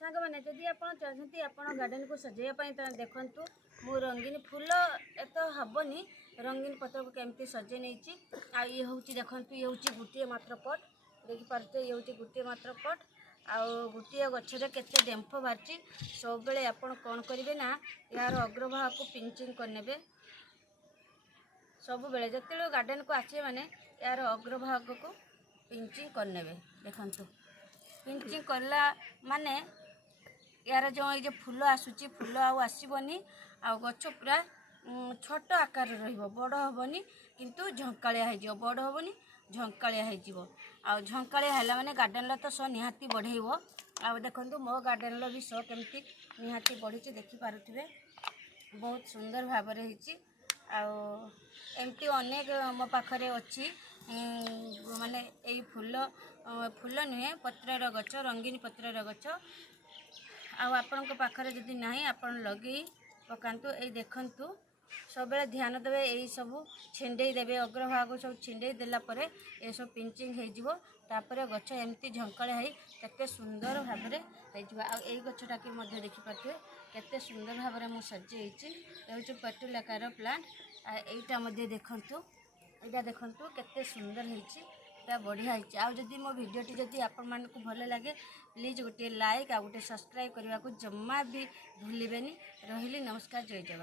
सांग मैंने जदि आप चाहते आप गार्डन को सजाइवाई तो देखूँ मु रंगीन फूल एत हेनी रंगीन पत्र को केमती सजे नहीं आ ये हूँ देखो ये हूँ गोटे मात्र पट देखिपे ये हूँ गोटे मात्र पट आउ गोटे गचर केते डेम्फ बाहरी सब बेले आपण कौन करेंगे ना यार अग्रभाग को पिंचिंग करने सब बेले जिते गार्डन को आसे मैंने यार अग्रभाग को पिंचिंग करने देखु पिंचिंग करला माने यार जो ये फूल आसूची फूल आसबनी आ गछ पूरा छोट आकार रहिबो बड़ हेनी किंतु झंकालिया हो बड़ हेनी झंकालिया हो झंकालिया है माने गार्डन तो सो निहाती बढ़ेब आ देखो मो गार्डन भी सो केमती निहाती बढ़ी देखिपे बहुत सुंदर भाव एमती अनेक मो पाखरे अच्छी माने यही फूल फूल नुहे पत्रर गछ रंगीन पत्रर गछ आपण पाखरे जदि नहीं आपण लगे पकातु ये देखु सब ध्यान देवे यही सब छिंडे देवे अग्रभाग सब छिंडे देलापर ये सब पिंचिंग होपर गछ एमती झंकाड़ा है केते सुंदर भाव में यही गछटा कि देखिपे केते सुंदर भाव में मुझे सजेची ये पेटुलाकार प्लांट यहीटा देखु यहाँ देखु केते सुंदर होती बढ़िया होती आदि मो भिडियोटी जदि आपण मानक भल लगे प्लीज गोटे लाइक आ गोटे सब्सक्राइब करने को जमा भी भूलें। रही नमस्कार जय जगन्नाथ।